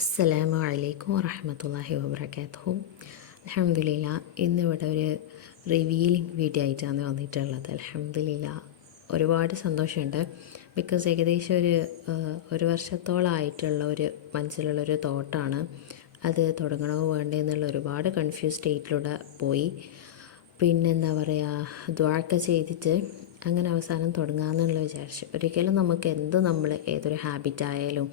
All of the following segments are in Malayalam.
അസ്സലാമു അലൈക്കും വറഹ്മത്തുള്ളാഹി വബറകാതുഹു. അൽഹംദുലില്ലാ, ഇന്നിവിടെ ഒരു റിവീലിംഗ് വീഡിയോ ആയിട്ടാണ് വന്നിട്ടുള്ളത്. അൽഹംദുലില്ലാ, ഒരുപാട് സന്തോഷമുണ്ട്. ബിക്കോസ് ഏകദേശം ഒരു വർഷത്തോളമായിട്ടുള്ള ഒരു മനസ്സിലുള്ളൊരു തോട്ടാണ്. അത് തുടങ്ങണോ വേണ്ടേ എന്നുള്ള ഒരുപാട് കൺഫ്യൂസ് സ്റ്റേറ്റിലൂടെ പോയി. പിന്നെന്താ പറയുക, ദ്വാഴൊക്കെ ചെയ്തിട്ട് അങ്ങനെ അവസാനം തുടങ്ങാമെന്നുള്ള വിചാരിച്ചു. ഒരിക്കലും നമുക്ക് നമ്മൾ ഏതൊരു ഹാബിറ്റായാലും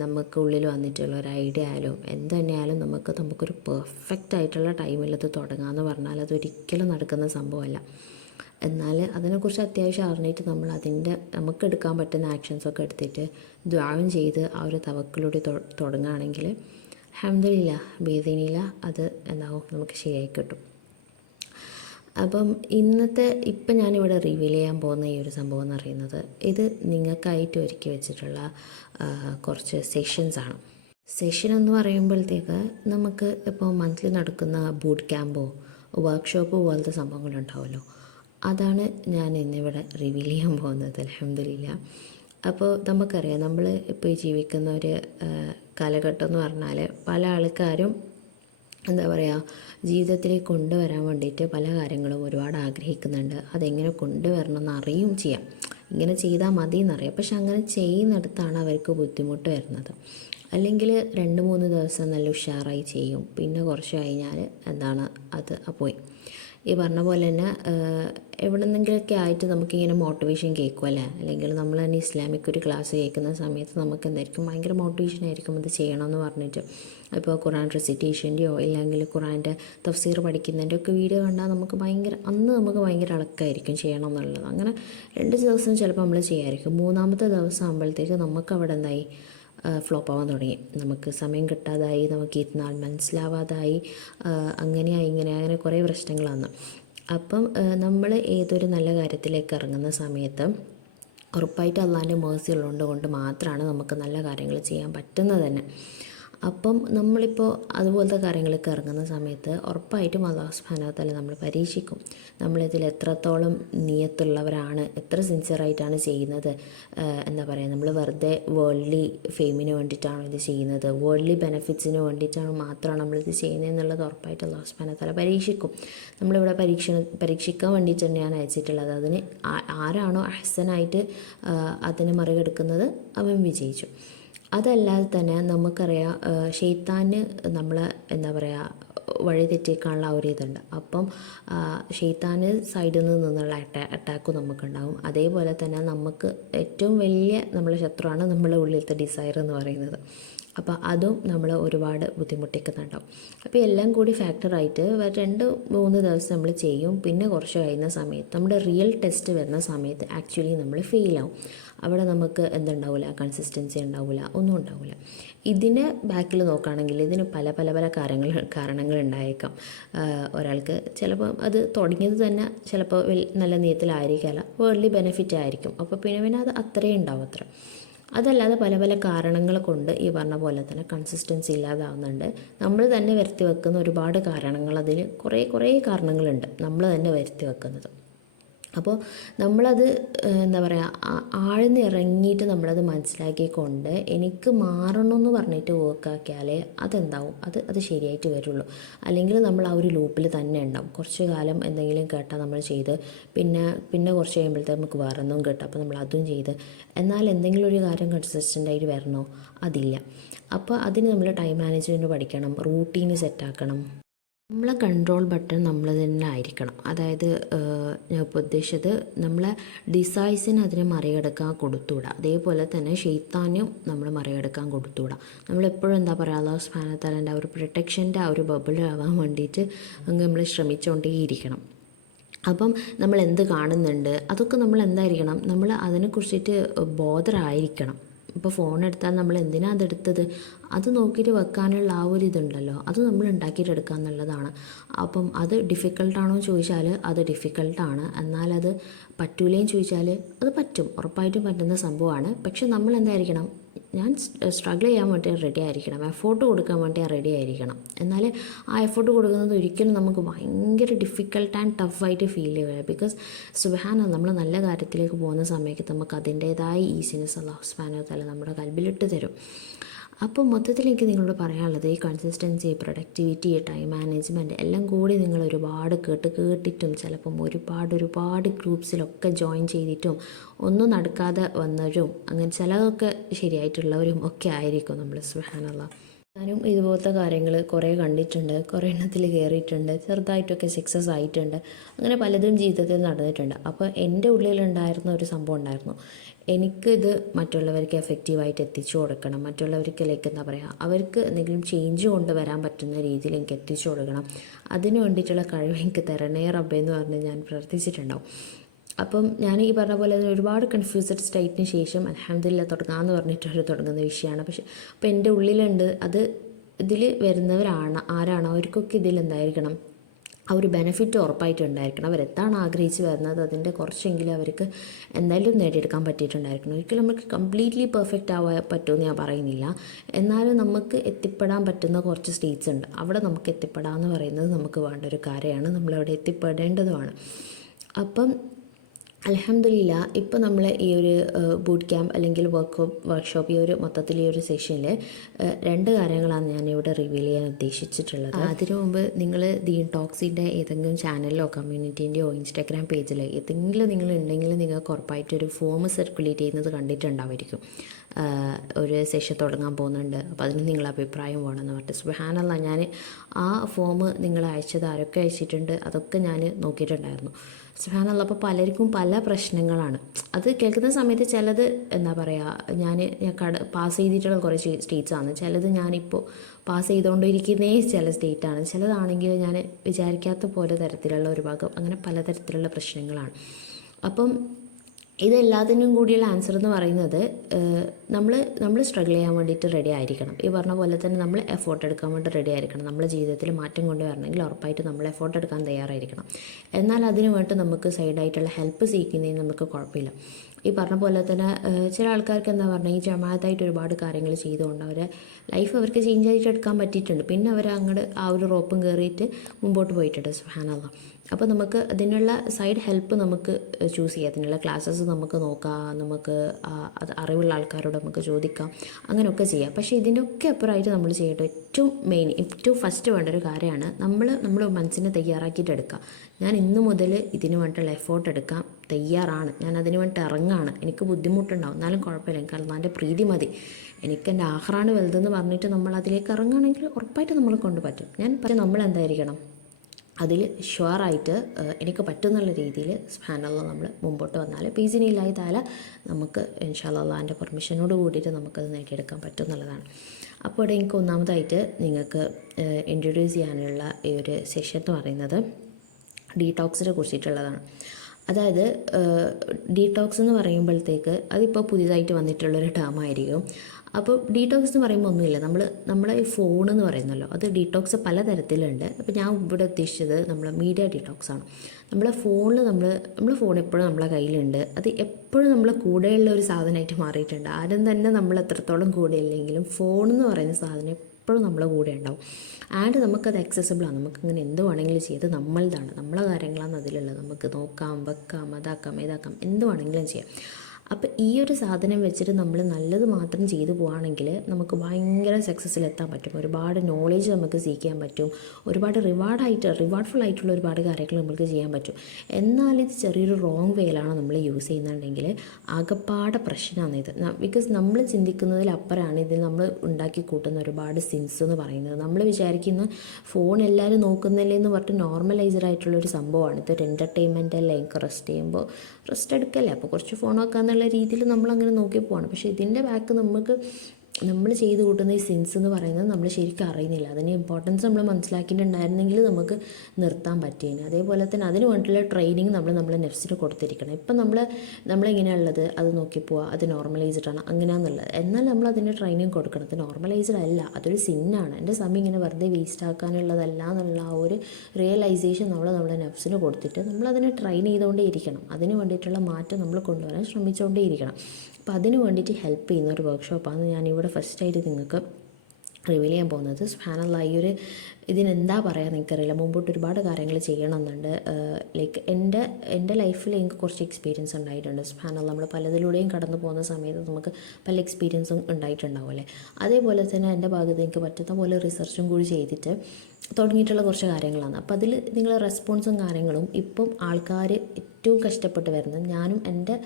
നമുക്ക് ഉള്ളിൽ വന്നിട്ടുള്ള ഒരു ഐഡിയ ആയാലും എന്ത് തന്നെയായാലും നമുക്കൊരു പെർഫെക്റ്റ് ആയിട്ടുള്ള ടൈമിൽ അത് തുടങ്ങാമെന്ന് പറഞ്ഞാൽ അതൊരിക്കലും നടക്കുന്ന സംഭവമല്ല. എന്നാൽ അതിനെക്കുറിച്ച് അത്യാവശ്യം അറിഞ്ഞിട്ട് നമുക്ക് എടുക്കാൻ പറ്റുന്ന ആക്ഷൻസൊക്കെ എടുത്തിട്ട് ദ്വാവും ചെയ്ത് ആ ഒരു തവക്കിലൂടെ തുടങ്ങുകയാണെങ്കിൽ അൽഹംദുലില്ലാ ബിഇദ്നില്ല അത് എന്താവും, നമുക്ക് ശരിയായി കിട്ടും. അപ്പം ഇപ്പം ഞാനിവിടെ റിവീൽ ചെയ്യാൻ പോകുന്ന ഈ ഒരു സംഭവം എന്ന് പറയുന്നത്, ഇത് നിങ്ങൾക്കായിട്ട് ഒരുക്കി വെച്ചിട്ടുള്ള കുറച്ച് സെഷൻസാണ്. സെഷൻ എന്ന് പറയുമ്പോഴത്തേക്ക് നമുക്ക് ഇപ്പോൾ മന്ത്ലി നടക്കുന്ന ബൂട്ട് ക്യാമ്പോ വർക്ക്ഷോപ്പ് പോലത്തെ സംഭവങ്ങളുണ്ടാവുമല്ലോ, അതാണ് ഞാൻ ഇന്നിവിടെ റിവീൽ ചെയ്യാൻ പോകുന്നത്. അൽഹംദുലില്ലാ. അപ്പോൾ നമുക്കറിയാം, നമ്മൾ ഇപ്പോൾ ജീവിക്കുന്ന ഒരു കാലഘട്ടം എന്ന് പറഞ്ഞാൽ പല ആൾക്കാരും എന്താ പറയുക, ജീവിതത്തിലേക്ക് കൊണ്ടുവരാൻ വേണ്ടിയിട്ട് പല കാര്യങ്ങളും ഒരുപാട് ആഗ്രഹിക്കുന്നുണ്ട്. അതെങ്ങനെ കൊണ്ടുവരണമെന്ന് അറിയും ചെയ്യാം, ഇങ്ങനെ ചെയ്താൽ മതി എന്നറിയാം. പക്ഷെ അങ്ങനെ ചെയ്യുന്നിടത്താണ് അവർക്ക് ബുദ്ധിമുട്ട് വരുന്നത്. അല്ലെങ്കിൽ 2-3 ദിവസം നല്ല ഉഷാറായി ചെയ്യും, പിന്നെ കുറച്ച് കഴിഞ്ഞാൽ അത് പോയി. ഈ പറഞ്ഞ പോലെ തന്നെ എവിടെ നിന്നെങ്കിലുമൊക്കെ ആയിട്ട് നമുക്കിങ്ങനെ മോട്ടിവേഷൻ കേൾക്കുമല്ലേ, അല്ലെങ്കിൽ നമ്മൾ തന്നെ ഇസ്ലാമിക് ഒരു ക്ലാസ് കേൾക്കുന്ന സമയത്ത് നമുക്ക് എന്തായിരിക്കും, ഭയങ്കര മോട്ടിവേഷൻ ആയിരിക്കും അത് ചെയ്യണമെന്ന് പറഞ്ഞിട്ട്. ഇപ്പോൾ ഖുറാൻ റെസിറ്റേഷൻ്റെയോ ഇല്ലെങ്കിൽ ഖുറാൻ്റെ തഫ്സീർ പഠിക്കുന്നതിൻ്റെ ഒക്കെ വീഡിയോ കണ്ടാൽ നമുക്ക് ഭയങ്കര ഇളക്കമായിരിക്കും ചെയ്യണം എന്നുള്ളത്. അങ്ങനെ 2 ദിവസം ചിലപ്പോൾ നമ്മൾ ചെയ്യാമായിരിക്കും. 3-ാമത്തെ ദിവസം ആകുമ്പോഴത്തേക്ക് നമുക്ക് അവിടെ എന്തായി, ഫ്ലോപ്പ് ആവാൻ തുടങ്ങി. നമുക്ക് സമയം കിട്ടാതായി, നമുക്ക് ഇരുന്നാൽ മനസ്സിലാവാതായി, അങ്ങനെ കുറേ പ്രശ്നങ്ങൾ വന്നു. അപ്പം നമ്മൾ ഏതൊരു നല്ല കാര്യത്തിലേക്ക് ഇറങ്ങുന്ന സമയത്ത് ഉറപ്പായിട്ട് അള്ളാൻ്റെ മേഴ്സി ഉള്ളതുകൊണ്ട് മാത്രമാണ് നമുക്ക് നല്ല കാര്യങ്ങൾ ചെയ്യാൻ പറ്റുന്നത് തന്നെ. അപ്പം നമ്മളിപ്പോൾ അതുപോലത്തെ കാര്യങ്ങളൊക്കെ ഇറങ്ങുന്ന സമയത്ത് ഉറപ്പായിട്ടും അല്ലാഹു സുബ്ഹാനഹു വ തആല നമ്മൾ പരീക്ഷിക്കും. നമ്മളിതിൽ എത്രത്തോളം നിയത്തുള്ളവരാണ്, എത്ര സിൻസിയറായിട്ടാണ് ചെയ്യുന്നത്. എന്താ പറയുക, നമ്മൾ വെറുതെ വേൾഡ്ലി ഫെയിമിന് വേണ്ടിയിട്ടാണോ ഇത് ചെയ്യുന്നത്, വേൾഡ്ലി ബെനിഫിറ്റ്സിന് വേണ്ടിയിട്ടാണ് മാത്രമാണ് നമ്മളിത് ചെയ്യുന്നത് എന്നുള്ളത് ഉറപ്പായിട്ട് അല്ലാഹു സുബ്ഹാനഹു വ തആല പരീക്ഷിക്കും. നമ്മളിവിടെ പരീക്ഷിക്കാൻ വേണ്ടിയിട്ട് തന്നെയാണ് അയച്ചിട്ടുള്ളത്. അതിന് ആരാണോ അഹ്സനായിട്ട് അതിനെ മറികടക്കുന്നത് അവൻ വിജയിച്ചു. അതല്ലാതെ തന്നെ നമുക്കറിയാം, ഷെയ്ത്താന് നമ്മളെ എന്താ പറയുക വഴി തെറ്റിക്കാനുള്ള ഒരു ഇതുണ്ട്. അപ്പം ഷെയ്ത്താന് സൈഡിൽ നിന്നുള്ള അറ്റാക്കും നമുക്കുണ്ടാകും. അതേപോലെ തന്നെ നമുക്ക് ഏറ്റവും വലിയ നമ്മളെ ശത്രുവാണ് നമ്മളെ ഉള്ളിലത്തെ ഡിസയർ എന്ന് പറയുന്നത്. അപ്പോൾ അതും നമ്മൾ ഒരുപാട് ബുദ്ധിമുട്ടിക്കുന്നുണ്ടാവും. അപ്പോൾ എല്ലാം കൂടി ഫാക്ടറായിട്ട് 2-3 ദിവസം നമ്മൾ ചെയ്യും. പിന്നെ കുറച്ച് കഴിയുന്ന സമയത്ത് നമ്മുടെ റിയൽ ടെസ്റ്റ് വരുന്ന സമയത്ത് ആക്ച്വലി നമ്മൾ ഫെയിലാവും. അവിടെ നമുക്ക് എന്തുണ്ടാവില്ല, കൺസിസ്റ്റൻസി ഉണ്ടാവില്ല, ഒന്നും ഉണ്ടാവില്ല. ഇതിന് ബാക്കിൽ നോക്കുകയാണെങ്കിൽ ഇതിന് പല കാരണങ്ങൾ ഉണ്ടായേക്കാം. ഒരാൾക്ക് ചിലപ്പോൾ അത് തുടങ്ങിയത് തന്നെ ചിലപ്പോൾ നല്ല നീയത്തിലായിരിക്കില്ല, വേൾഡ്ലി ബെനിഫിറ്റ് ആയിരിക്കും. അപ്പോൾ പിന്നെ അത് അത്രയും ഉണ്ടാവും അത്ര. അതല്ലാതെ പല കാരണങ്ങൾ കൊണ്ട് ഈ പറഞ്ഞ പോലെ തന്നെ കൺസിസ്റ്റൻസി ഇല്ലാതാവുന്നുണ്ട്. നമ്മൾ തന്നെ വരുത്തി വെക്കുന്ന ഒരുപാട് കാരണങ്ങൾ, അതിൽ കുറേ കാരണങ്ങളുണ്ട് നമ്മൾ തന്നെ വരുത്തി വെക്കുന്നത്. അപ്പോൾ നമ്മളത് എന്താ പറയുക, ആഴ്ന്നിറങ്ങിയിട്ട് നമ്മളത് മനസ്സിലാക്കിക്കൊണ്ട് എനിക്ക് മാറണമെന്ന് പറഞ്ഞിട്ട് വർക്കാക്കിയാലേ അതെന്താവും, അത് ശരിയായിട്ട് വരുള്ളൂ. അല്ലെങ്കിൽ നമ്മൾ ആ ഒരു ലൂപ്പിൽ തന്നെ ഉണ്ടാവും. കുറച്ച് കാലം എന്തെങ്കിലും കേട്ടാൽ നമ്മൾ ചെയ്ത് പിന്നെ കുറച്ച് കഴിയുമ്പോഴത്തേക്ക് നമുക്ക് വേറെ ഒന്നും കേട്ടോ, അപ്പോൾ നമ്മൾ അതും ചെയ്ത്, എന്നാൽ എന്തെങ്കിലും ഒരു കാര്യം കൺസിസ്റ്റൻ്റായിട്ട് വരണോ, അതില്ല. അപ്പോൾ അതിന് നമ്മൾ ടൈം മാനേജ്മെൻറ്റ് പഠിക്കണം, റൂട്ടീന് സെറ്റാക്കണം. നമ്മളെ കൺട്രോൾ ബട്ടൺ നമ്മൾ തന്നെ ആയിരിക്കണം. അതായത് ഞാൻ ഇപ്പോൾ ഉദ്ദേശിച്ചത്, നമ്മളെ ഡിസൈസിന് അതിനെ മറികടക്കാൻ കൊടുത്തുകൂടാ. അതേപോലെ തന്നെ ഷെയ്ത്താനും നമ്മൾ മറികടക്കാൻ കൊടുത്തുകൂടാ. നമ്മളെപ്പോഴും എന്താ പറയുക, അല്ലാഹു സുബ്ഹാനഹു വ തആലയുടെ ആ ഒരു പ്രൊട്ടക്ഷൻ്റെ ആ ഒരു ബബിളാവാൻ വേണ്ടിയിട്ട് നമ്മൾ ശ്രമിച്ചുകൊണ്ടേയിരിക്കണം. അപ്പം നമ്മൾ എന്ത് കാണുന്നുണ്ട് അതൊക്കെ നമ്മൾ എന്തായിരിക്കണം, നമ്മൾ അതിനെക്കുറിച്ചിട്ട് ബോധറായിരിക്കണം. ഇപ്പോൾ ഫോൺ എടുത്താൽ നമ്മൾ എന്തിനാണ് അതെടുത്തത്, അത് നോക്കിയിട്ട് വെക്കാനുള്ള ആ ഒരു ഇതുണ്ടല്ലോ, അത് നമ്മൾ ഉണ്ടാക്കിയിട്ടെടുക്കുക എന്നുള്ളതാണ്. അപ്പം അത് ഡിഫിക്കൽട്ടാണോ എന്ന് ചോദിച്ചാൽ അത് ഡിഫിക്കൽട്ടാണ്. എന്നാൽ അത് പറ്റൂലേന്ന് ചോദിച്ചാൽ അത് പറ്റും, ഉറപ്പായിട്ടും പറ്റുന്ന സംഭവമാണ്. പക്ഷെ നമ്മൾ എന്തായിരിക്കണം, ഞാൻ സ്ട്രഗിൾ ചെയ്യാൻ വേണ്ടി റെഡി ആയിരിക്കണം, എഫോർട്ട് കൊടുക്കാൻ വേണ്ടി റെഡി ആയിരിക്കണം. എന്നാൽ ആ എഫോർട്ട് കൊടുക്കുന്നത് ഒരിക്കലും നമുക്ക് ഭയങ്കര ഡിഫിക്കൽട്ട് ആൻഡ് ടഫായിട്ട് ഫീൽ ചെയ്യുക. ബിക്കോസ് സുബ്ഹാനല്ലാഹ്, നമ്മൾ നല്ല കാര്യത്തിലേക്ക് പോകുന്ന സമയത്ത് നമുക്ക് അതിൻ്റേതായ ഈസിനെസ് അല്ലാഹു സുബ്ഹാനഹു വ തആല നമ്മുടെ കൽബിലിട്ട് തരും. അപ്പോൾ മൊത്തത്തിൽ എനിക്ക് നിങ്ങളോട് പറയാനുള്ളത് ഈ കൺസിസ്റ്റൻസി, പ്രൊഡക്ടിവിറ്റി, ടൈം മാനേജ്മെൻറ്റ് എല്ലാം കൂടി നിങ്ങൾ ഒരുപാട് കേട്ടിട്ടും ചിലപ്പം ഒരുപാട് ഗ്രൂപ്പ്സിലൊക്കെ ജോയിൻ ചെയ്തിട്ടും ഒന്നും നടക്കാതെ വന്നവരും അങ്ങനെ ചിലതൊക്കെ ശരിയായിട്ടുള്ളവരും ഒക്കെ ആയിരിക്കും നമ്മൾ. സുബ്ഹാനല്ലാഹ്. ഞാനും ഇതുപോലത്തെ കാര്യങ്ങൾ കുറേ കണ്ടിട്ടുണ്ട്, കുറേ എണ്ണത്തിൽ കയറിയിട്ടുണ്ട്, ചെറുതായിട്ടൊക്കെ സക്സസ് ആയിട്ടുണ്ട്, അങ്ങനെ പലതും ജീവിതത്തിൽ നടന്നിട്ടുണ്ട്. അപ്പോൾ എൻ്റെ ഉള്ളിലുണ്ടായിരുന്ന ഒരു സംഭവം ഉണ്ടായിരുന്നു, എനിക്കിത് മറ്റുള്ളവർക്ക് എഫക്റ്റീവായിട്ട് എത്തിച്ചു കൊടുക്കണം, മറ്റുള്ളവർക്ക് എന്താ പറയുക, അവർക്ക് എന്തെങ്കിലും ചേഞ്ച് കൊണ്ടുവരാൻ പറ്റുന്ന രീതിയിൽ എനിക്ക് എത്തിച്ചു കൊടുക്കണം, അതിന് വേണ്ടിയിട്ടുള്ള കഴിവ് എനിക്ക് തരണേ റബ്ബേ എന്ന് പറഞ്ഞ് ഞാൻ പ്രാർത്ഥിച്ചിട്ടുണ്ടാവും. അപ്പം ഞാൻ ഈ പറഞ്ഞ പോലെ ഒരുപാട് കൺഫ്യൂസ്ഡ് സ്റ്റേറ്റിന് ശേഷം അൽഹംദുലില്ലാ തുടങ്ങാമെന്ന് പറഞ്ഞിട്ട് തുടങ്ങുന്ന വിഷയമാണ്. പക്ഷെ അപ്പോൾ എൻ്റെ ഉള്ളിലുണ്ട് അത്, ഇതിൽ വരുന്നവരാണ് ആരാണോ അവർക്കൊക്കെ ഇതിലെന്തായിരിക്കണം, ആ ഒരു ബെനിഫിറ്റ് ഉറപ്പായിട്ട് ഉണ്ടായിരിക്കണം. അവരെത്താണ് ആഗ്രഹിച്ച് വരുന്നത് അതിൻ്റെ കുറച്ചെങ്കിലും അവർക്ക് എന്തായാലും നേടിയെടുക്കാൻ പറ്റിയിട്ടുണ്ടായിരിക്കണം. ഒരിക്കലും നമുക്ക് കംപ്ലീറ്റ്ലി പെർഫെക്റ്റ് ആവാൻ പറ്റുമെന്ന് ഞാൻ പറയുന്നില്ല, എന്നാലും നമുക്ക് എത്തിപ്പെടാൻ പറ്റുന്ന കുറച്ച് സ്റ്റേറ്റ്സ് ഉണ്ട്. അവിടെ നമുക്ക് എത്തിപ്പെടാമെന്ന് പറയുന്നത് നമുക്ക് വേണ്ട ഒരു കാര്യമാണ്, നമ്മളവിടെ എത്തിപ്പെടേണ്ടതുമാണ്. അപ്പം അൽഹംദുലില്ലാ ഇപ്പോൾ നമ്മൾ ഈ ഒരു ബൂട്ട് ക്യാമ്പ് അല്ലെങ്കിൽ വർക്ക്ഷോപ്പ് ഈ ഒരു മൊത്തത്തിൽ ഈ ഒരു സെഷനിൽ 2 കാര്യങ്ങളാണ് ഞാനിവിടെ റിവീൽ ചെയ്യാൻ ഉദ്ദേശിച്ചിട്ടുള്ളത്. അതിനു മുമ്പ് നിങ്ങൾ ദീൻ ടോക്സിൻ്റെ ഏതെങ്കിലും ചാനലിലോ കമ്മ്യൂണിറ്റീൻ്റെയോ ഇൻസ്റ്റാഗ്രാം പേജിലോ ഏതെങ്കിലും നിങ്ങൾ ഉണ്ടെങ്കിൽ നിങ്ങൾക്ക് ഉറപ്പായിട്ടൊരു ഫോം സർക്കുലേറ്റ് ചെയ്യുന്നത് കണ്ടിട്ടുണ്ടാവുമായിരിക്കും. ഒരു സെഷൻ തുടങ്ങാൻ പോകുന്നുണ്ട്, അപ്പോൾ അതിന് നിങ്ങളുടെ അഭിപ്രായം വേണമെന്ന് പറഞ്ഞിട്ട്. സുബ്ഹാനല്ലാഹ്, ഞാൻ ആ ഫോം നിങ്ങൾ അയച്ചത് ആരൊക്കെ അയച്ചിട്ടുണ്ട് അതൊക്കെ ഞാൻ നോക്കിയിട്ടുണ്ടായിരുന്നു. സുബ്ഹാനല്ലാഹ്. അപ്പോൾ പലർക്കും പല പ്രശ്നങ്ങളാണ്. അത് കേൾക്കുന്ന സമയത്ത് ചിലത് എന്താ പറയുക, ഞാൻ പാസ് ചെയ്തിട്ടുള്ള കുറേ സ്റ്റേറ്റ്സാണ്, ചിലത് ഞാനിപ്പോൾ പാസ് ചെയ്തുകൊണ്ടിരിക്കുന്നേ ചില സ്റ്റേറ്റാണ്, ചിലതാണെങ്കിൽ ഞാൻ വിചാരിക്കാത്ത പോലെ തരത്തിലുള്ള ഒരു ഭാഗം, അങ്ങനെ പലതരത്തിലുള്ള പ്രശ്നങ്ങളാണ്. ഇതെല്ലാത്തിനും കൂടിയുള്ള ആൻസർ എന്ന് പറയുന്നത് നമ്മൾ സ്ട്രഗിൾ ചെയ്യാൻ വേണ്ടിയിട്ട് റെഡി ആയിരിക്കണം. ഈ പറഞ്ഞ പോലെ തന്നെ നമ്മൾ എഫോർട്ട് എടുക്കാൻ വേണ്ടി റെഡി ആയിരിക്കണം. നമ്മുടെ ജീവിതത്തിൽ മാറ്റം കൊണ്ടുവരണമെങ്കിൽ ഉറപ്പായിട്ട് നമ്മൾ എഫോർട്ട് എടുക്കാൻ തയ്യാറായിരിക്കണം. എന്നാൽ അതിന് വേണ്ടി നമുക്ക് സൈഡായിട്ടുള്ള ഹെൽപ്പ് സീക്കുന്നതിന് നമുക്ക് കുഴപ്പമില്ല. ഈ പറഞ്ഞ പോലെ തന്നെ ചില ആൾക്കാർക്ക് എന്താ പറഞ്ഞാൽ ഈ ജമാഅത്തായിട്ട് ഒരുപാട് കാര്യങ്ങൾ ചെയ്തുകൊണ്ട് അവരെ ലൈഫ് അവർക്ക് ചേഞ്ച് ആയിട്ട് എടുക്കാൻ പറ്റിയിട്ടുണ്ട്. പിന്നെ അവർ അങ്ങോട്ട് ആ ഒരു റോപ്പും കയറിയിട്ട് മുമ്പോട്ട് പോയിട്ടുണ്ട്. സുബ്ഹാനല്ലാഹ്. അപ്പോൾ നമുക്ക് അതിനുള്ള സൈഡ് ഹെൽപ്പ് നമുക്ക് ചൂസ് ചെയ്യാം, അതിനുള്ള ക്ലാസ്സസ് നമുക്ക് നോക്കാം, നമുക്ക് അത് അറിവുള്ള ആൾക്കാരോട് നമുക്ക് ചോദിക്കാം, അങ്ങനെയൊക്കെ ചെയ്യാം. പക്ഷേ ഇതിൻ്റെയൊക്കെ അപ്പുറമായിട്ട് നമ്മൾ ചെയ്യേണ്ട ഏറ്റവും ഫസ്റ്റ് വേണ്ട ഒരു കാര്യമാണ് നമ്മൾ മനസ്സിനെ തയ്യാറാക്കിയിട്ട് എടുക്കുക. ഞാൻ ഇന്ന് മുതൽ ഇതിന് വേണ്ടിയിട്ടുള്ള എഫോർട്ട് എടുക്കാൻ തയ്യാറാണ്, ഞാൻ അതിന് വേണ്ടിയിട്ട് ഇറങ്ങാണ്. എനിക്ക് ബുദ്ധിമുട്ടുണ്ടാവും, എന്നാലും കുഴപ്പമില്ല, എനിക്ക് അള്ളാൻ്റെ പ്രീതി മതി, എനിക്കെൻ്റെ ആഖിറാണ് വലുതെന്ന് പറഞ്ഞിട്ട് നമ്മൾ അതിലേക്ക് ഇറങ്ങുകയാണെങ്കിൽ ഉറപ്പായിട്ട് നമ്മൾ കൊണ്ട് പറ്റും. നമ്മൾ എന്തായിരിക്കണം അതിൽ ഷുവറായിട്ട് എനിക്ക് പറ്റുന്നുള്ള രീതിയിൽ സുബ്ഹാനല്ലാഹ് നമ്മൾ മുമ്പോട്ട് വന്നാൽ ബിഇസ്നില്ലാഹി തആല നമുക്ക് ഇൻഷാ അല്ലാഹ് അള്ളാഹിൻ്റെ പെർമിഷനോട് കൂടിയിട്ട് നമുക്കത് നേടിയെടുക്കാൻ പറ്റും എന്നുള്ളതാണ്. അപ്പോൾ ഇവിടെ എനിക്ക് ഒന്നാമതായിട്ട് നിങ്ങൾക്ക് ഇൻട്രൊഡ്യൂസ് ചെയ്യാനുള്ള ഈ ഒരു സെഷൻ എന്ന് പറയുന്നത് ഡീടോക്സിനെ കുറിച്ചിട്ടുള്ളതാണ്. അതായത് ഡീടോക്സ് എന്ന് പറയുമ്പോഴത്തേക്ക് അതിപ്പോൾ പുതിയതായിട്ട് വന്നിട്ടുള്ളൊരു ടേമായിരിക്കും. അപ്പോൾ ഡീടോക്സ് എന്ന് പറയുമ്പോൾ ഒന്നുമില്ല, നമ്മളെ ഈ ഫോണെന്ന് പറയുന്നല്ലോ, അത് ഡീടോക്സ് പലതരത്തിലുണ്ട്. അപ്പോൾ ഞാൻ ഇവിടെ ഉദ്ദേശിച്ചത് നമ്മളെ മീഡിയ ഡീടോക്സാണ്. നമ്മളെ ഫോണിൽ നമ്മളെ ഫോൺ എപ്പോഴും നമ്മളെ കയ്യിലുണ്ട്, അത് എപ്പോഴും നമ്മളെ കൂടെയുള്ള ഒരു സാധനമായിട്ട് മാറിയിട്ടുണ്ട്. ആരും തന്നെ നമ്മൾ എത്രത്തോളം കൂടെയില്ലെങ്കിലും ഫോണെന്ന് പറയുന്ന സാധനം എപ്പോഴും നമ്മളെ കൂടെ ഉണ്ടാവും. ആൻഡ് നമുക്കത് ആക്സസിബിളാണ്, നമുക്കിങ്ങനെ എന്ത് വേണമെങ്കിലും ചെയ്ത് നമ്മളതാണ്, നമ്മളെ കാര്യങ്ങളാണ് അതിലുള്ളത്. നമുക്ക് നോക്കാം, വെക്കാം, അതാക്കാം, ഇതാക്കാം, എന്ത് വേണമെങ്കിലും ചെയ്യാം. അപ്പോൾ ഈ ഒരു സാധനം വെച്ചിട്ട് നമ്മൾ നല്ലത് മാത്രം ചെയ്തു പോവുകയാണെങ്കിൽ നമുക്ക് ഭയങ്കര സക്സസ്സിലെത്താൻ പറ്റും. ഒരുപാട് നോളേജ് നമുക്ക് സീക്കാൻ പറ്റും, ഒരുപാട് റിവാർഡ്ഫുൾ ആയിട്ടുള്ള ഒരുപാട് കാര്യങ്ങൾ നമുക്ക് ചെയ്യാൻ പറ്റും. എന്നാൽ ഇത് ചെറിയൊരു റോങ് വേയിലാണ് നമ്മൾ യൂസ് ചെയ്യുന്നുണ്ടെങ്കിൽ ആകെപ്പാടെ പ്രശ്നമാണ് ഇത്. ബിക്കോസ് നമ്മൾ ചിന്തിക്കുന്നതിലപ്പുറമാണ് ഇതിൽ നമ്മൾ ഉണ്ടാക്കി കൂട്ടുന്ന ഒരുപാട് സിൻസ് എന്ന് പറയുന്നത്. നമ്മൾ വിചാരിക്കുന്ന ഫോൺ എല്ലാവരും നോക്കുന്നില്ലേ എന്ന് പറഞ്ഞിട്ട് നോർമലൈസ്ഡ് ആയിട്ടുള്ളൊരു സംഭവമാണ്. ഇതൊരു എൻ്റർടൈൻമെൻ്റ് അല്ലേ, എനിക്ക് റെസ്റ്റ് എടുക്കല്ലേ, അപ്പോൾ കുറച്ച് ഫോൺ നോക്കാന്നുള്ള രീതിയിൽ നമ്മളങ്ങനെ നോക്കി പോവാണ്. പക്ഷേ ഇതിൻ്റെ ബാക്ക് നമ്മൾ ചെയ്ത് കൂട്ടുന്ന ഈ സിൻസ് എന്ന് പറയുന്നത് നമ്മൾ ശരിക്കും അറിയുന്നില്ല. അതിന് ഇമ്പോർട്ടൻസ് നമ്മൾ മനസ്സിലാക്കിയിട്ടുണ്ടായിരുന്നെങ്കിൽ നമുക്ക് നിർത്താൻ പറ്റിയേനെ. അതേപോലെ തന്നെ അതിന് വേണ്ടിയിട്ടുള്ള ട്രെയിനിങ് നമ്മളെ നെഫ്സിന് കൊടുത്തിരിക്കണം. ഇപ്പം നമ്മളെങ്ങനെയുള്ളത് അത് നോക്കി പോവുക, അത് നോർമലൈസ്ഡ് ആണ് അങ്ങനെയാണെന്നുള്ളത്. എന്നാൽ നമ്മൾ അതിന് ട്രെയിനിങ് കൊടുക്കണം. അത് നോർമലൈസ്ഡ് അല്ല, അതൊരു സിന്നാണ്, എൻ്റെ സമയം ഇങ്ങനെ വെറുതെ വേസ്റ്റ് ആക്കാനുള്ളതല്ല എന്നുള്ള ആ ഒരു റിയലൈസേഷൻ നമ്മളെ നെഫ്സിന് കൊടുത്തിട്ട് നമ്മളതിനെ ട്രെയിൻ ചെയ്തുകൊണ്ടേ ഇരിക്കണം. അതിന് വേണ്ടിയിട്ടുള്ള മാറ്റം നമ്മൾ കൊണ്ടുവരാൻ ശ്രമിച്ചുകൊണ്ടേ ഇരിക്കണം. അപ്പോൾ അതിന് വേണ്ടിയിട്ട് ഹെൽപ്പ് ചെയ്യുന്ന ഒരു വർക്ക്ഷോപ്പാണ് ഞാനിവിടെ ഫസ്റ്റായിട്ട് നിങ്ങൾക്ക് റിവീൽ ചെയ്യാൻ പോകുന്നത്. സുബ്ഹാനല്ലാഹ്, ഈ ഒരു ഇതിനെന്താ പറയുക എനിക്കറിയില്ല. മുമ്പോട്ട് ഒരുപാട് കാര്യങ്ങൾ ചെയ്യണമെന്നുണ്ട്. ലൈക്ക് എൻ്റെ ലൈഫിൽ എനിക്ക് കുറച്ച് എക്സ്പീരിയൻസ് ഉണ്ടായിട്ടുണ്ട്. സുബ്ഹാനല്ലാഹ്, നമ്മൾ പലതിലൂടെയും കടന്നു പോകുന്ന സമയത്ത് നമുക്ക് പല എക്സ്പീരിയൻസും ഉണ്ടായിട്ടുണ്ടാവും അല്ലേ. അതേപോലെ തന്നെ എൻ്റെ ഭാഗത്ത് എനിക്ക് പറ്റുന്ന പോലെ റിസർച്ചും കൂടി ചെയ്തിട്ട് തുടങ്ങിയിട്ടുള്ള കുറച്ച് കാര്യങ്ങളാണ്. അപ്പോൾ അതിൽ നിങ്ങളെ റെസ്പോൺസും കാര്യങ്ങളും ഇപ്പം ആൾക്കാർ ഏറ്റവും കഷ്ടപ്പെട്ട് വരുന്നത്, ഞാനും എൻ്റെ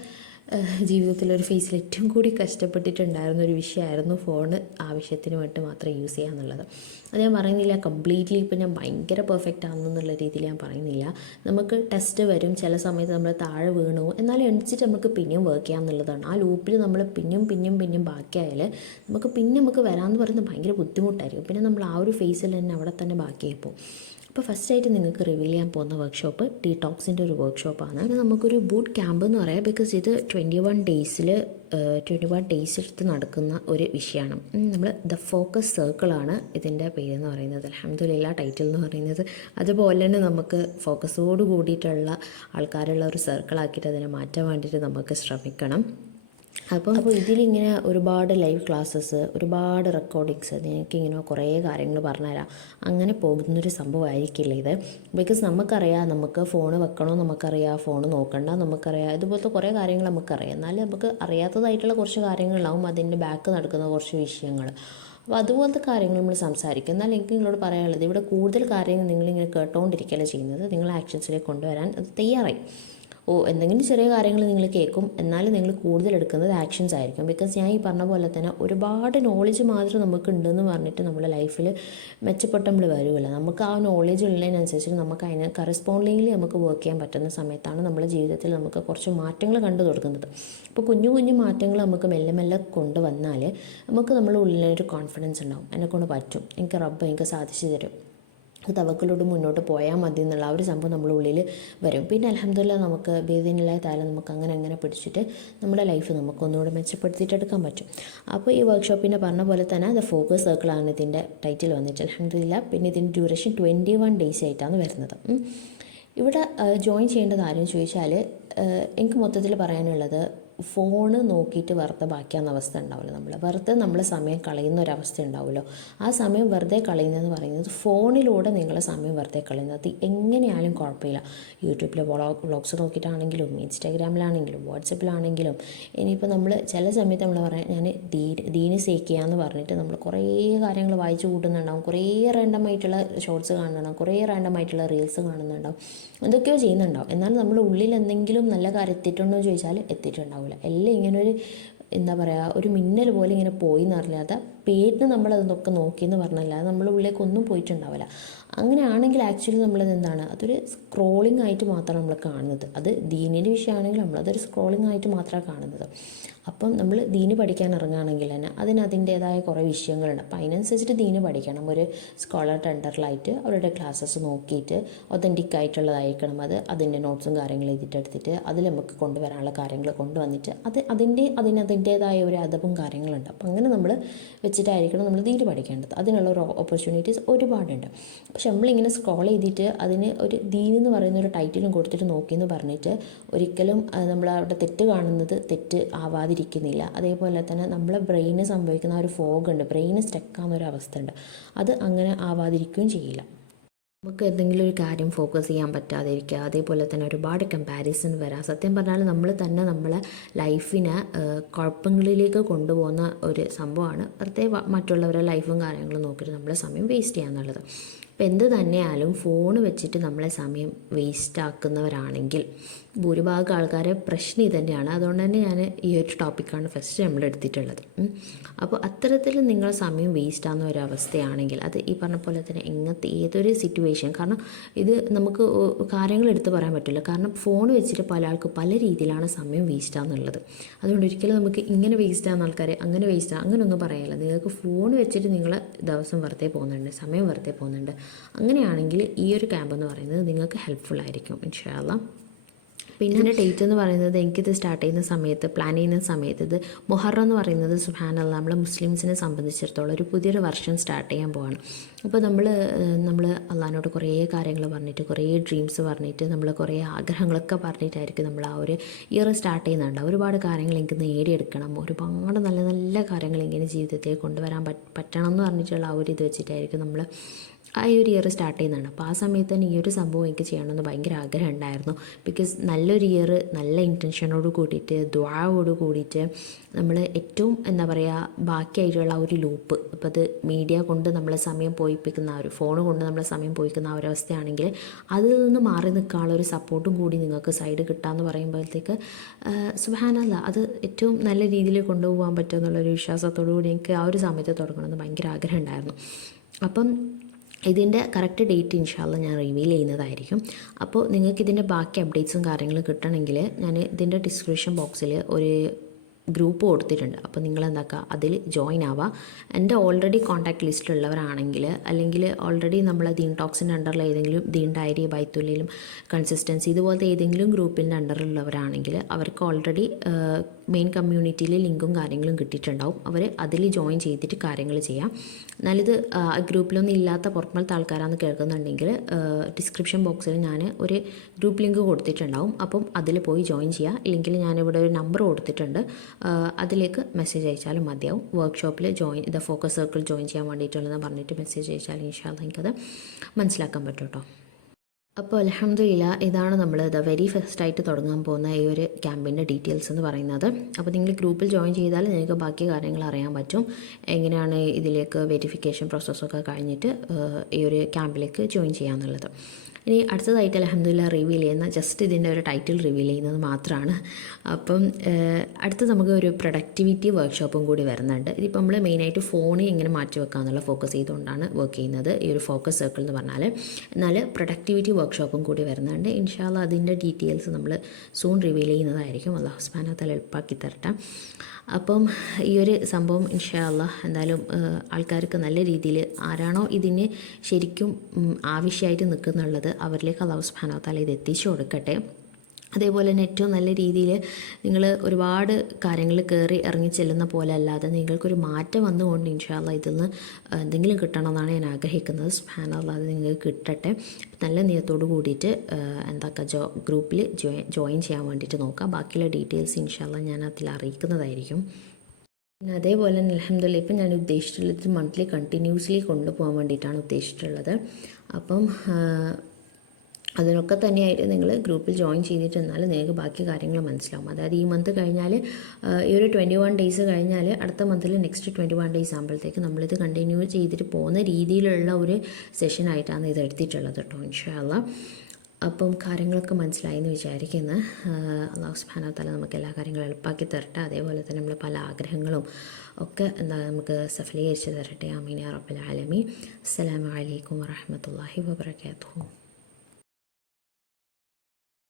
ജീവിതത്തിലൊരു ഫേസിൽ ഏറ്റവും കൂടി കഷ്ടപ്പെട്ടിട്ടുണ്ടായിരുന്ന ഒരു വിഷയമായിരുന്നു ഫോണ് ആവശ്യത്തിന് വേണ്ടി മാത്രം യൂസ് ചെയ്യുക എന്നുള്ളത്. അത് ഞാൻ പറയുന്നില്ല കംപ്ലീറ്റ്ലി ഇപ്പം ഞാൻ ഭയങ്കര പെർഫെക്റ്റ് ആണെന്നുള്ള രീതിയിൽ ഞാൻ പറയുന്നില്ല. നമുക്ക് ടെസ്റ്റ് വരും, ചില സമയത്ത് നമ്മൾ താഴെ വീണു, എന്നാലും എണിച്ചിട്ട് നമുക്ക് പിന്നെയും വർക്ക് ചെയ്യാം എന്നുള്ളതാണ്. ആ ലൂപ്പിൽ നമ്മൾ പിന്നെയും ബാക്കിയായാൽ നമുക്ക് വരാമെന്ന് പറയുന്നത് ഭയങ്കര ബുദ്ധിമുട്ടായിരിക്കും. പിന്നെ നമ്മൾ ആ ഒരു ഫേസിൽ തന്നെ അവിടെ തന്നെ ബാക്കിയായി പോകും. അപ്പോൾ ഫസ്റ്റായിട്ട് നിങ്ങൾക്ക് റിവീൽ ചെയ്യാൻ പോകുന്ന വർക്ക്ഷോപ്പ് ഡീടോക്സിൻ്റെ ഒരു വർക്ക്ഷോപ്പാണ്. പിന്നെ നമുക്കൊരു ബൂട്ട് ക്യാമ്പ് എന്ന് പറയാം. ബിക്കോസ് ഇത് 21 ഡേയ്സ് എടുത്ത് നടക്കുന്ന ഒരു വിഷയമാണ്. നമ്മൾ ദ ഫോക്കസ് സർക്കിളാണ് ഇതിൻ്റെ പേരെന്ന് പറയുന്നത്. അൽഹംദുലില്ലാ ടൈറ്റിൽ എന്ന് പറയുന്നത്. അതുപോലെ തന്നെ നമുക്ക് ഫോക്കസോട് കൂടിയിട്ടുള്ള ആൾക്കാരുള്ള ഒരു സർക്കിളാക്കിയിട്ട് അതിനെ മാറ്റാൻ വേണ്ടിയിട്ട് നമുക്ക് ശ്രമിക്കണം. അപ്പോൾ ഇതിലിങ്ങനെ ഒരുപാട് ലൈവ് ക്ലാസ്സസ്, ഒരുപാട് റെക്കോർഡിങ്സ്, നിങ്ങൾക്കിങ്ങനെ കുറേ കാര്യങ്ങൾ പറഞ്ഞുതരാം. അങ്ങനെ പോകുന്നൊരു സംഭവമായിരിക്കില്ല ഇത്. ബിക്കോസ് നമുക്കറിയാം നമുക്ക് ഫോൺ വെക്കണോ, നമുക്കറിയാം ഫോൺ നോക്കണ്ട, നമുക്കറിയാം ഇതുപോലത്തെ കുറേ കാര്യങ്ങൾ നമുക്കറിയാം. എന്നാലും നമുക്ക് അറിയാത്തതായിട്ടുള്ള കുറച്ച് കാര്യങ്ങളുണ്ടാവും അതിൻ്റെ ബാക്ക് നടക്കുന്ന കുറച്ച് വിഷയങ്ങൾ. അപ്പോൾ അതുപോലത്തെ കാര്യങ്ങൾ നമ്മൾ സംസാരിക്കും. എന്നാൽ എനിക്ക് നിങ്ങളോട് പറയാനുള്ളത്, ഇവിടെ കൂടുതൽ കാര്യങ്ങൾ നിങ്ങളിങ്ങനെ കേട്ടുകൊണ്ടിരിക്കുകയല്ല ചെയ്യുന്നത്, നിങ്ങൾ ആക്ഷൻസിലേക്ക് കൊണ്ടുവരാൻ അത് തയ്യാറായി. എന്തെങ്കിലും ചെറിയ കാര്യങ്ങൾ നിങ്ങൾ കേൾക്കും, എന്നാലും നിങ്ങൾ കൂടുതൽ എടുക്കുന്നത് ആക്ഷൻസ് ആയിരിക്കും. ബിക്കോസ് ഞാൻ ഈ പറഞ്ഞ പോലെ തന്നെ ഒരുപാട് നോളജ് മാത്രം നമുക്ക് ഉണ്ടെന്ന് പറഞ്ഞിട്ട് നമ്മുടെ ലൈഫിൽ മെച്ചപ്പെട്ട് നമ്മൾ വരുമല്ല. നമുക്ക് ആ നോളജ് ഉള്ളതിനനുസരിച്ച് നമുക്ക് അതിന് കറസ്പോണ്ടിങ്ലി നമുക്ക് വർക്ക് ചെയ്യാൻ പറ്റുന്ന സമയത്താണ് നമ്മുടെ ജീവിതത്തിൽ നമുക്ക് കുറച്ച് മാറ്റങ്ങൾ കണ്ടു തുടങ്ങുന്നത്. അപ്പോൾ കുഞ്ഞു മാറ്റങ്ങൾ നമുക്ക് മെല്ലെ കൊണ്ടുവന്നാൽ നമുക്ക് നമ്മുടെ ഉള്ളിലൊരു കോൺഫിഡൻസ് ഉണ്ടാവും. എന്നെക്കൊണ്ട് പറ്റും, എനിക്ക് റബ്ബ് എനിക്ക് സാധിച്ചു തരും, തവക്കലോട് മുന്നോട്ട് പോയാൽ മതി എന്നുള്ള ആ ഒരു സംഭവം നമ്മുടെ ഉള്ളിൽ വരും. പിന്നെ അൽഹംദുലില്ലാ നമുക്ക് ഭേദനില്ലായ താരം നമുക്ക് അങ്ങനെ പിടിച്ചിട്ട് നമ്മുടെ ലൈഫ് നമുക്കൊന്നുകൂടെ മെച്ചപ്പെടുത്തിയിട്ടെടുക്കാൻ പറ്റും. അപ്പോൾ ഈ വർക്ക്ഷോപ്പിൻ്റെ പറഞ്ഞ പോലെ തന്നെ ദ ഫോക്കസ് സർക്കിളാണ് ഇതിൻ്റെ ടൈറ്റിൽ വന്നിട്ട് അൽഹംദുലില്ലാ. പിന്നെ ഇതിൻ്റെ ഡ്യൂറേഷൻ 21 ഡേയ്സ് ആയിട്ടാണ് വരുന്നത്. ഇവിടെ ജോയിൻ ചെയ്യേണ്ടത് ആരെന്ന് ചോദിച്ചാൽ എനിക്ക് മൊത്തത്തിൽ പറയാനുള്ളത്, ഫോണ് നോക്കിയിട്ട് വെറുതെ ബാക്കിയാവുന്ന അവസ്ഥ ഉണ്ടാവുമല്ലോ, നമ്മൾ സമയം കളയുന്ന ഒരവസ്ഥ ഉണ്ടാവുമല്ലോ. ആ സമയം വെറുതെ കളയുന്നതെന്ന് പറയുന്നത് ഫോണിലൂടെ നിങ്ങളെ സമയം വെറുതെ കളയുന്നത് എങ്ങനെയായാലും കുഴപ്പമില്ല. യൂട്യൂബിലെ വ്ളോഗ്സ് നോക്കിയിട്ടാണെങ്കിലും, ഇൻസ്റ്റാഗ്രാമിലാണെങ്കിലും, വാട്സപ്പിലാണെങ്കിലും, ഇനിയിപ്പോൾ നമ്മൾ ചില സമയത്ത് നമ്മൾ പറയാം ഞാൻ ദീന് സേക്ക് ചെയ്യാമെന്ന് പറഞ്ഞിട്ട് നമ്മൾ കുറേ കാര്യങ്ങൾ വായിച്ചു കൂട്ടുന്നുണ്ടാവും, കുറേ റാൻഡമായിട്ടുള്ള ഷോർട്സ് കാണുന്നുണ്ടാവും, കുറേ റാൻഡമായിട്ടുള്ള റീൽസ് കാണുന്നുണ്ടാവും, എന്തൊക്കെയോ ചെയ്യുന്നുണ്ടാവും. എന്നാൽ നമ്മൾ ഉള്ളിൽ എന്തെങ്കിലും നല്ല കാര്യം എത്തിയിട്ടുണ്ടോ എന്ന് ചോദിച്ചാൽ എത്തിയിട്ടുണ്ടാവില്ല. എല്ലാം ഇങ്ങനെ എന്താ പറയുക, ഒരു മിന്നൽ പോലെ ഇങ്ങനെ പോയി എന്നറിയാതെ പേരിന് നമ്മളതൊക്കെ നോക്കിയെന്ന് പറഞ്ഞല്ലാതെ നമ്മുടെ ഉള്ളിലേക്കൊന്നും പോയിട്ടുണ്ടാവില്ല. അങ്ങനെയാണെങ്കിൽ ആക്ച്വലി നമ്മളത് എന്താണ്, അതൊരു സ്ക്രോളിംഗ് ആയിട്ട് മാത്രമാണ് നമ്മൾ കാണുന്നത്. അത് ദീനിൻ്റെ വിഷയമാണെങ്കിൽ നമ്മളതൊരു സ്ക്രോളിംഗ് ആയിട്ട് മാത്രമാണ് കാണുന്നത്. അപ്പം നമ്മൾ ദീന് പഠിക്കാൻ ഇറങ്ങുകയാണെങ്കിൽ തന്നെ അതിൻ്റേതായ കുറേ വിഷയങ്ങളുണ്ട്. അപ്പോൾ അതിനനുസരിച്ചിട്ട് ദീന് പഠിക്കണം. ഒരു സ്കോളർ ടെൻഡറിലായിട്ട് അവരുടെ ക്ലാസ്സസ് നോക്കിയിട്ട് ഒതൻറ്റിക് ആയിട്ടുള്ളതായിരിക്കണം. അതിൻ്റെ നോട്ട്സും കാര്യങ്ങളും എഴുതിയിട്ടെടുത്തിട്ട് അതിൽ നമുക്ക് കൊണ്ടുവരാനുള്ള കാര്യങ്ങൾ കൊണ്ടുവന്നിട്ട് അതിൻ്റേതായ ഒരു അദബും കാര്യങ്ങളുണ്ട്. അപ്പം അങ്ങനെ നമ്മൾ വെച്ചിട്ടായിരിക്കണം നമ്മൾ ദീന് പഠിക്കേണ്ടത്. അതിനുള്ള ഒരു ഓപ്പർച്യൂണിറ്റീസ് ഒരുപാടുണ്ട്. പക്ഷെ നമ്മളിങ്ങനെ സ്ക്രോൾ ചെയ്തിട്ട് അതിന് ഒരു ദീനെന്ന് പറയുന്ന ഒരു ടൈറ്റിലും കൊടുത്തിട്ട് നോക്കിയെന്ന് പറഞ്ഞിട്ട് ഒരിക്കലും നമ്മൾ അവിടെ തെറ്റ് കാണുന്നത് തെറ്റ് ആവാതിരിക്കുന്നില്ല. അതേപോലെ തന്നെ നമ്മളെ ബ്രെയിന് സംഭവിക്കുന്ന ആ ഒരു ഫോഗ് ഉണ്ട്, ബ്രെയിന് സ്റ്റക്കാവുന്ന അവസ്ഥ ഉണ്ട്, അത് അങ്ങനെ ആവാതിരിക്കുകയും ചെയ്യില്ല. നമുക്ക് എന്തെങ്കിലും ഒരു കാര്യം ഫോക്കസ് ചെയ്യാൻ പറ്റാതിരിക്കുക, അതേപോലെ തന്നെ ഒരുപാട് കമ്പാരിസൺ വരാം. സത്യം പറഞ്ഞാൽ നമ്മൾ തന്നെ നമ്മളെ ലൈഫിനെ കുഴപ്പങ്ങളിലേക്ക് കൊണ്ടുപോകുന്ന ഒരു സംഭവമാണ് വെറുതെ മറ്റുള്ളവരുടെ ലൈഫും കാര്യങ്ങളും നോക്കിയിട്ട് നമ്മളെ സമയം വേസ്റ്റ് ചെയ്യുക എന്നുള്ളത്. അപ്പോൾ എന്ത് തന്നെയായാലും ഫോൺ വെച്ചിട്ട് നമ്മളെ സമയം വേസ്റ്റ് ആക്കുന്നവരാണെങ്കിൽ ഭൂരിഭാഗം ആൾക്കാരെ പ്രശ്നം ഇത് തന്നെയാണ്. അതുകൊണ്ട് തന്നെ ഞാൻ ഈ ഒരു ടോപ്പിക്കാണ് ഫസ്റ്റ് നമ്മൾ എടുത്തിട്ടുള്ളത്. അപ്പോൾ അത്തരത്തിൽ നിങ്ങൾ സമയം വേസ്റ്റ് ആകുന്ന ഒരവസ്ഥയാണെങ്കിൽ അത് ഈ പറഞ്ഞ പോലെ തന്നെ ഏതൊരു സിറ്റുവേഷൻ, കാരണം ഇത് നമുക്ക് കാര്യങ്ങൾ എടുത്ത് പറയാൻ പറ്റില്ല. കാരണം ഫോൺ വെച്ചിട്ട് പല ആൾക്ക് പല രീതിയിലാണ് സമയം വേസ്റ്റ് ആകുന്നുള്ളത്. അതുകൊണ്ട് ഒരിക്കലും നമുക്ക് ഇങ്ങനെ വേസ്റ്റ് ആകുന്ന ആൾക്കാരെ അങ്ങനെ വേസ്റ്റ് അങ്ങനെയൊന്നും പറയാനില്ല. നിങ്ങൾക്ക് ഫോൺ വെച്ചിട്ട് നിങ്ങൾ ദിവസം വെറുതെ പോകുന്നുണ്ട്, സമയം വെറുതെ പോകുന്നുണ്ട്, അങ്ങനെയാണെങ്കിൽ ഈ ഒരു ക്യാമ്പ് എന്ന് പറയുന്നത് നിങ്ങൾക്ക് ഹെൽപ്ഫുൾ ആയിരിക്കും ഇൻഷാ അല്ലാഹ്. പിന്നെ ഇതിൻ്റെ ഡേറ്റ് എന്ന് പറയുന്നത് എനിക്കിത് സ്റ്റാർട്ട് ചെയ്യുന്ന സമയത്ത് പ്ലാൻ ചെയ്യുന്ന സമയത്ത് ഇത് മുഹറം എന്ന് പറയുന്നത് സുബ്ഹാനല്ലാഹ് നമ്മളെ മുസ്ലിംസിനെ സംബന്ധിച്ചിടത്തോളം ഒരു പുതിയൊരു വർഷം സ്റ്റാർട്ട് ചെയ്യാൻ പോവാണ്. അപ്പോൾ നമ്മൾ അള്ളാഹിനോട് കുറേ കാര്യങ്ങൾ പറഞ്ഞിട്ട് കുറേ ഡ്രീംസ് പറഞ്ഞിട്ട് നമ്മൾ കുറേ ആഗ്രഹങ്ങളൊക്കെ പറഞ്ഞിട്ടായിരിക്കും നമ്മൾ ആ ഒരു ഇയർ സ്റ്റാർട്ട് ചെയ്യുന്നുണ്ട്. ഒരുപാട് കാര്യങ്ങൾ എനിക്ക് നേടിയെടുക്കണം, ഒരുപാട് നല്ല നല്ല കാര്യങ്ങൾ ഇങ്ങനെ ജീവിതത്തിൽ കൊണ്ടുവരാൻ പറ്റണം എന്ന് പറഞ്ഞിട്ടുള്ള ആ ഒരു ഇത് വെച്ചിട്ടായിരിക്കും നമ്മൾ ആ ഒരു ഇയർ സ്റ്റാർട്ട് ചെയ്യുന്നതാണ്. അപ്പോൾ ആ സമയത്ത് തന്നെ ഈ ഒരു സംഭവം എനിക്ക് ചെയ്യണമെന്ന് ഭയങ്കര ആഗ്രഹം ഉണ്ടായിരുന്നു. ബിക്കോസ് നല്ലൊരു ഇയർ നല്ല ഇൻറ്റൻഷനോട് കൂടിയിട്ട് ദുആയോട് കൂടിയിട്ട് നമ്മൾ ഏറ്റവും എന്താ പറയുക ബാക്കിയായിട്ടുള്ള ഒരു ലൂപ്പ്, ഇപ്പോൾ അത് മീഡിയ കൊണ്ട് നമ്മളെ സമയം പോയിപ്പിക്കുന്ന ആ ഒരു ഫോൺ കൊണ്ട് നമ്മളെ സമയം പോയിക്കുന്ന ആ ഒരു അവസ്ഥയാണെങ്കിൽ അതിൽ നിന്ന് മാറി നിൽക്കാനുള്ള ഒരു സപ്പോർട്ടും കൂടി നിങ്ങൾക്ക് സൈഡ് കിട്ടാമെന്ന് പറയുമ്പോഴത്തേക്ക് സുബ്ഹാനല്ലാഹ് അത് ഏറ്റവും നല്ല രീതിയിൽ കൊണ്ടുപോകാൻ പറ്റുമെന്നുള്ളൊരു വിശ്വാസത്തോടു കൂടി എനിക്ക് ആ ഒരു സമയത്ത് തുടങ്ങണമെന്ന് ഭയങ്കര ആഗ്രഹം ഉണ്ടായിരുന്നു. അപ്പം ഇതിൻ്റെ കറക്റ്റ് ഡേറ്റ് ഇൻഷാല്ല ഞാൻ റിവീൽ ചെയ്യുന്നതായിരിക്കും. അപ്പോൾ നിങ്ങൾക്ക് ഇതിൻ്റെ ബാക്കി അപ്ഡേറ്റ്സും കാര്യങ്ങളും കിട്ടണമെങ്കിൽ ഞാൻ ഇതിൻ്റെ ഡിസ്ക്രിപ്ഷൻ ബോക്സിൽ ഒരു ഗ്രൂപ്പ് കൊടുത്തിട്ടുണ്ട്. അപ്പോൾ നിങ്ങൾ എന്താക്കുക അതിൽ ജോയിൻ ആവുക. എൻ്റെ ഓൾറെഡി കോൺടാക്ട് ലിസ്റ്റിലുള്ളവരാണെങ്കിൽ അല്ലെങ്കിൽ ഓൾറെഡി നമ്മൾ ദീൻ ടോക്സിൻ്റെ അണ്ടറിൽ ഏതെങ്കിലും ദീൻ ഡയറി ബൈത്തുല്ലിലും കൺസിസ്റ്റൻസി ഇതുപോലത്തെ ഏതെങ്കിലും ഗ്രൂപ്പിൻ്റെ അണ്ടറിലുള്ളവരാണെങ്കിൽ അവർക്ക് ഓൾറെഡി മെയിൻ കമ്മ്യൂണിറ്റിയിൽ ലിങ്കും കാര്യങ്ങളും കിട്ടിയിട്ടുണ്ടാവും. അവർ അതിൽ ജോയിൻ ചെയ്തിട്ട് കാര്യങ്ങൾ ചെയ്യാം. എന്നാലിത് ഗ്രൂപ്പിലൊന്നും ഇല്ലാത്ത പുറമത്തെ ആൾക്കാരാണെന്ന് കേൾക്കുന്നുണ്ടെങ്കിൽ ഡിസ്ക്രിപ്ഷൻ ബോക്സിൽ ഞാൻ ഒരു ഗ്രൂപ്പ് ലിങ്ക് കൊടുത്തിട്ടുണ്ടാവും. അപ്പം അതിൽ പോയി ജോയിൻ ചെയ്യുക. ഇല്ലെങ്കിൽ ഞാനിവിടെ ഒരു നമ്പർ കൊടുത്തിട്ടുണ്ട്, അതിലേക്ക് മെസ്സേജ് അയച്ചാലും മതിയാവും. വർക്ക്ഷോപ്പിൽ ഇത് ഫോക്കസ് സർക്കിൾ ജോയിൻ ചെയ്യാൻ വേണ്ടിയിട്ടുള്ളതെന്ന് പറഞ്ഞിട്ട് മെസ്സേജ് അയച്ചാൽ ഇൻഷാല്ലാഹ് എനിക്കത് മനസ്സിലാക്കാൻ പറ്റും കേട്ടോ. അപ്പോൾ അൽഹംദുലില്ലാഹ് ഇതാണ് നമ്മൾ വെരി ഫസ്റ്റായിട്ട് തുടങ്ങാൻ പോകുന്ന ഈ ഒരു ക്യാമ്പിൻ്റെ ഡീറ്റെയിൽസ് എന്ന് പറയുന്നത്. അപ്പോൾ നിങ്ങൾ ഗ്രൂപ്പിൽ ജോയിൻ ചെയ്താൽ നിങ്ങൾക്ക് ബാക്കി കാര്യങ്ങൾ അറിയാൻ പറ്റും. എങ്ങനെയാണ് ഇതിലേക്ക് വെരിഫിക്കേഷൻ പ്രോസസ്സൊക്കെ കഴിഞ്ഞിട്ട് ഈ ഒരു ക്യാമ്പിലേക്ക് ജോയിൻ ചെയ്യാമെന്നുള്ളത്. ഇനി അടുത്തതായിട്ട് അൽഹംദുലില്ലാഹ് റിവീൽ ചെയ്യുന്ന ജസ്റ്റ് ഇതിൻ്റെ ഒരു ടൈറ്റിൽ റിവീൽ ചെയ്യുന്നത് മാത്രമാണ്. അപ്പം അടുത്ത് നമുക്ക് ഒരു പ്രൊഡക്ടിവിറ്റി വർക്ക്ഷോപ്പും കൂടി വരുന്നുണ്ട്. ഇതിപ്പോൾ നമ്മൾ മെയിനായിട്ട് ഫോണിൽ എങ്ങനെ മാറ്റി വെക്കാമെന്നുള്ള ഫോക്കസ് ചെയ്തുകൊണ്ടാണ് വർക്ക് ചെയ്യുന്നത് ഈ ഒരു ഫോക്കസ് സർക്കിൾ എന്ന് പറഞ്ഞാൽ. എന്നാൽ പ്രൊഡക്ടിവിറ്റി വർക്ക്ഷോപ്പും കൂടി വരുന്നുണ്ട്. ഇൻഷാല്ലാഹ് അതിൻ്റെ ഡീറ്റെയിൽസ് നമ്മൾ സൂൺ റിവീൽ ചെയ്യുന്നതായിരിക്കും. അല്ലാഹു സുബ്ഹാനഹു വ തആല എളുപ്പമാക്കി തരട്ടെ. അപ്പം ഈ ഒരു സംഭവം ഇൻഷാല്ലാഹ് എന്തായാലും ആൾക്കാർക്ക് നല്ല രീതിയിൽ ആരാണോ ഇതിന് ശരിക്കും ആവശ്യമായിട്ട് നിൽക്കുന്നുള്ളത് അവരിലേക്ക് അല്ലാഹു സുബ്ഹാനഹു വ തആല ഇത് എത്തിച്ചു കൊടുക്കട്ടെ. അതേപോലെ തന്നെ ഏറ്റവും നല്ല രീതിയിൽ നിങ്ങൾ ഒരുപാട് കാര്യങ്ങൾ കയറി ഇറങ്ങി ചെല്ലുന്ന പോലെ അല്ലാതെ നിങ്ങൾക്കൊരു മാറ്റം വന്നുകൊണ്ട് ഇൻഷാല്ലാഹ് ഇതിൽ നിന്ന് എന്തെങ്കിലും കിട്ടണമെന്നാണ് ഞാൻ ആഗ്രഹിക്കുന്നത്. സുബ്ഹാനല്ലാഹ് അത് നിങ്ങൾക്ക് കിട്ടട്ടെ. നല്ല നിയത്തോട് കൂടിയിട്ട് ഗ്രൂപ്പിൽ ജോയിൻ ചെയ്യാൻ വേണ്ടിയിട്ട് നോക്കാം. ബാക്കിയുള്ള ഡീറ്റെയിൽസ് ഇൻഷാല്ലാഹ് ഞാൻ അതിൽ അറിയിക്കുന്നതായിരിക്കും. പിന്നെ അതേപോലെ തന്നെ അൽഹംദുലില്ലാഹ് ഇപ്പം ഞാൻ ഉദ്ദേശിച്ചിട്ടുള്ളത് മന്ത്ലി കണ്ടിന്യൂസ്ലി കൊണ്ടുപോകാൻ വേണ്ടിയിട്ടാണ് ഉദ്ദേശിച്ചിട്ടുള്ളത്. അപ്പം അതിനൊക്കെ തന്നെയായിട്ട് നിങ്ങൾ ഗ്രൂപ്പിൽ ജോയിൻ ചെയ്തിട്ടെന്നാൽ നിങ്ങൾക്ക് ബാക്കി കാര്യങ്ങൾ മനസ്സിലാവും. അതായത് ഈ മന്ത് കഴിഞ്ഞാൽ ഈ ഒരു 21 ഡേയ്സ് കഴിഞ്ഞാൽ അടുത്ത മന്തിൽ നെക്സ്റ്റ് 21 ഡേയ്സ് ആകുമ്പോഴത്തേക്ക് നമ്മളിത് കണ്ടിന്യൂ ചെയ്തിട്ട് പോകുന്ന രീതിയിലുള്ള ഒരു സെഷനായിട്ടാണ് ഇത് എടുത്തിട്ടുള്ളത് കേട്ടോ ഇൻഷാല്ലാഹ്. അപ്പം കാര്യങ്ങളൊക്കെ മനസ്സിലായി എന്ന് വിചാരിക്കുന്നു. അല്ലാഹു സുബ്ഹാനഹു വ തആല നമുക്ക് എല്ലാ കാര്യങ്ങളും എളുപ്പമാക്കി തരട്ടെ. അതേപോലെ തന്നെ നമ്മൾ പല ആഗ്രഹങ്ങളും ഒക്കെ നമുക്ക് സഫലീകരിച്ച് തരട്ടെ. ആമീൻ യാ റബ്ബൽ ആലമീൻ. അസ്സലാമു അലൈക്കും വറഹ്മത്തുള്ളാഹി വബറകാതുഹു.